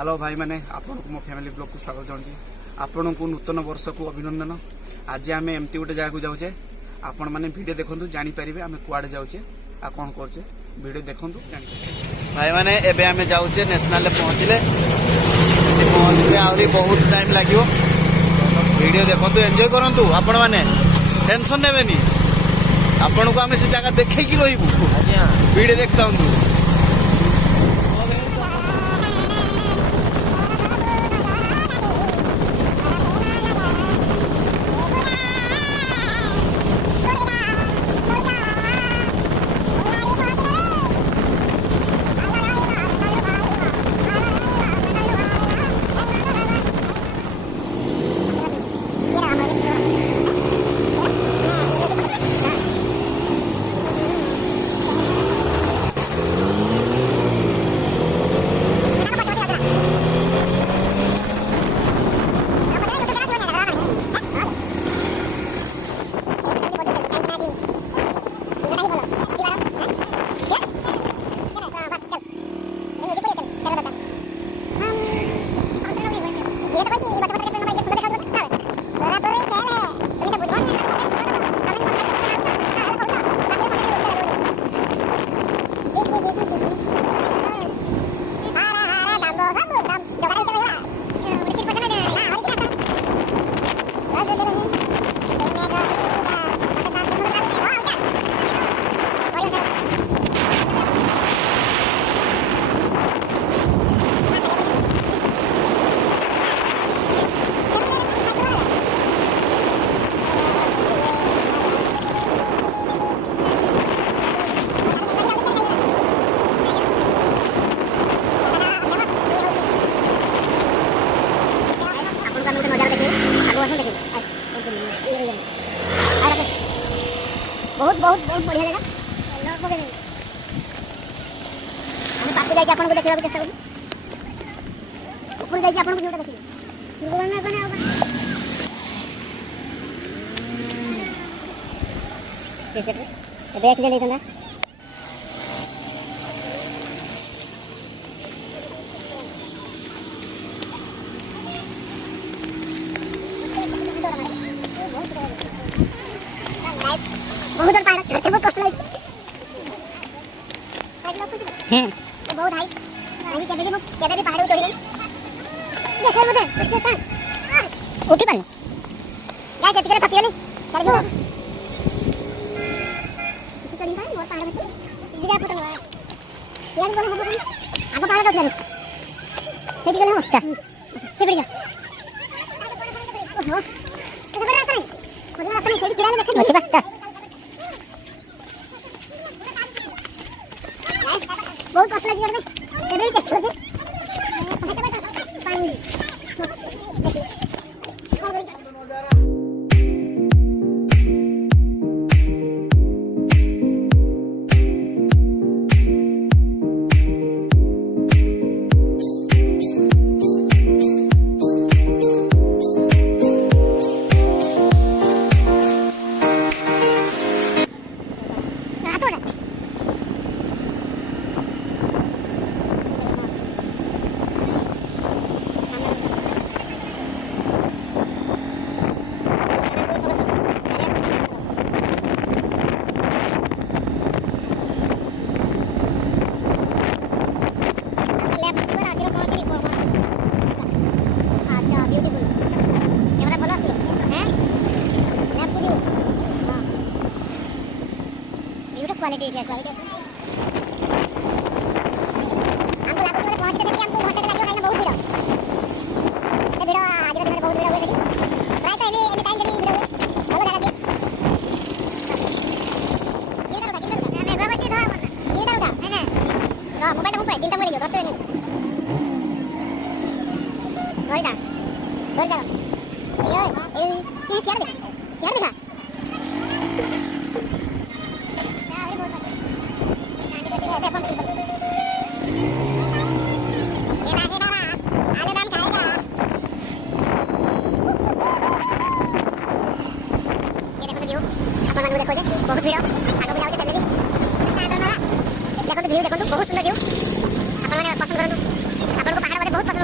हेलो भाई मैंने आपको मो फैमिली ब्लॉग को स्वागत चाहूँगी। आपण को नूतन वर्ष को अभिनंदन। आज आम एमती गोटे जगह को जाऊे आपण मैंने वीडियो देखु जानीपारे आम कुआडे जाऊे आ कौन करे वीडियो देखु भाई मैंने एबे आम जाऊे नेशनल पहुँचले आहरी बहुत टाइम लगे वीडियो देखु एंजॉय करूँ आपण मैंने टेंशन नेबेनी आपण को आम से जगह देखे रही वीडियो देखता हूँ। बहुत बहुत बहुत बढ़िया जगह हम पार्क जाके आपन को देखा चेष्टा करूँ ऊपर जाके आपन को जोटा देखिए देख ले लेना बहुत दूर पहाड़ चढ़ते बहुत कष्ट लगता है बहुत हाई अभी केबे भी पहाड़ चढ़ी देखो मुझे उठी पानी गाय जति करे थकी गली चल गयो किसी चढ़ी पाए बहुत पहाड़ में इधर फोटो यार बोल हम आगे पहाड़ का चढ़ी सेठी गले हम अच्छा से बढ़िया ओहो तो बड़ा रास्ता नहीं बड़ा रास्ता नहीं सेठी किराने में रखे अच्छा चल बहुत कष्ट लगी यार मैं कैसे लगे पानी क्वालिटी है क्वालिटी हमको लागो तो पहुंच के हमको घंटे लगे भाई बहुत भीड़ ए भीड़ आज दिन में बहुत भीड़ हुई थी प्राय तो एनी टाइम जल्दी भीड़ हुई बोलो लगा दे ये करो मैं बाबा जी धो ये डालगा है ना रो मोबाइल में तीनटा मोबाइल जो दस नहीं धर जा ये शेयर दिखा बहुत भीड़ आगे जाऊँ चल देखो तो भीड़ देखो बहुत सुंदर व्यू आप पसंद करूँ आपको पहाड़ बहुत पसंद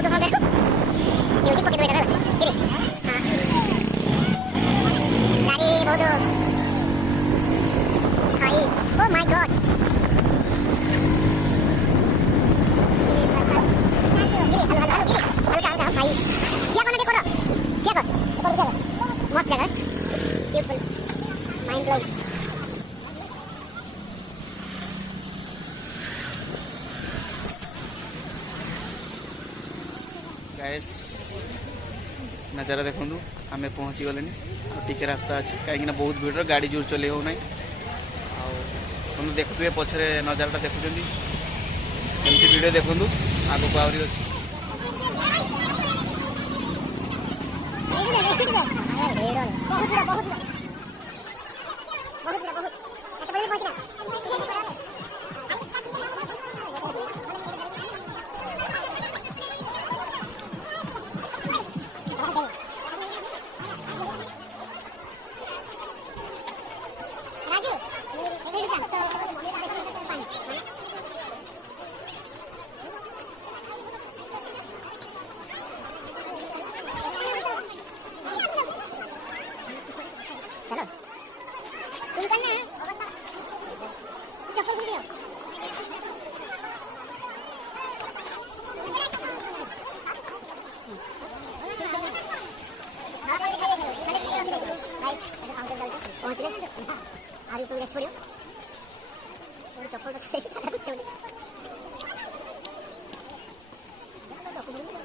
गाइस नजारा देखूँ आम पहुँची गले टिके रास्ता अच्छे कहीं बहुत भीड़ गाड़ी जोर चल हो ना देखुए पछरे नजारा देखुं एमती वीडियो देखूँ आगू आहरी अच्छी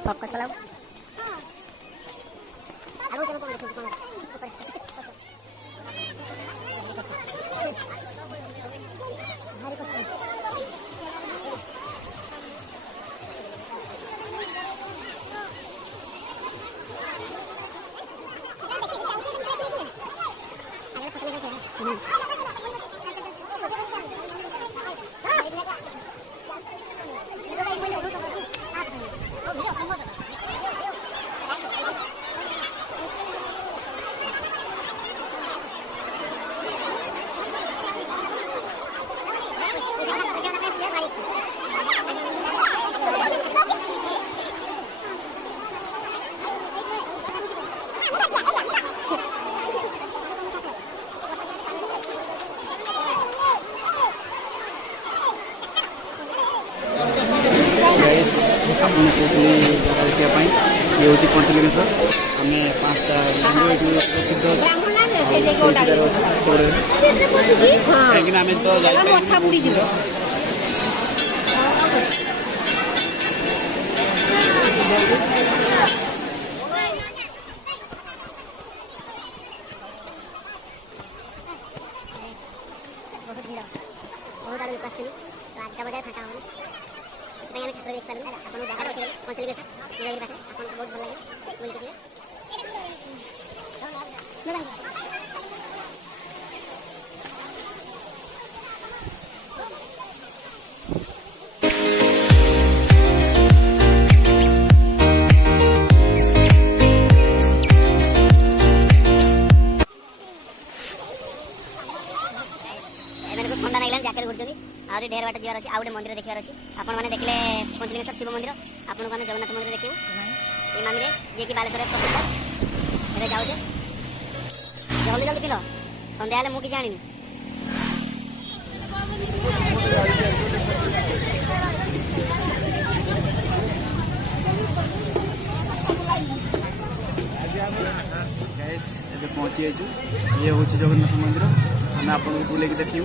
फोकस चलाओ आगो चलो कौन देखो देखापी ये हूँ पंचलिंगेश्वर आम 5टा लिंग ये प्रसिद्ध कहीं आम तो ठंडा लगला जैकेट घुड़ती आहरी ढेर बाट जीवार अच्छे आउ गए मंदिर देखार अच्छे आपण मैंने देखले पंचलिंगेश्वर शिव मंदिर आपको आम जगन्नाथ मंदिर देखू ये मामी जी की बालेश्वर प्रसिद्ध जाऊे जल्दी जल्दी पिंध सन्ध्या मुझे जानी पहुँची ये हूँ जगन्नाथ मंदिर आम आपको बुले देखू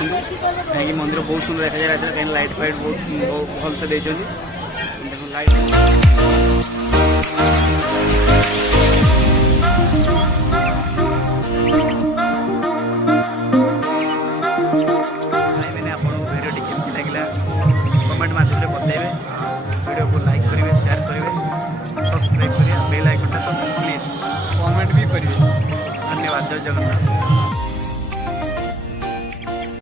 देखो कहीं मंदिर बहुत सुंदर देखा जाए कहीं लाइट फाइट बहुत भल से देखो लाइट मैंने आपको वीडियो केमती लगे कमेंट माध्यम बताइए वीडियो को लाइक करेंगे शेयर करेंगे सब्सक्राइब करेंगे बेल आइकन तो प्लीज कमेंट भी करिए। धन्यवाद जय जगन्नाथ।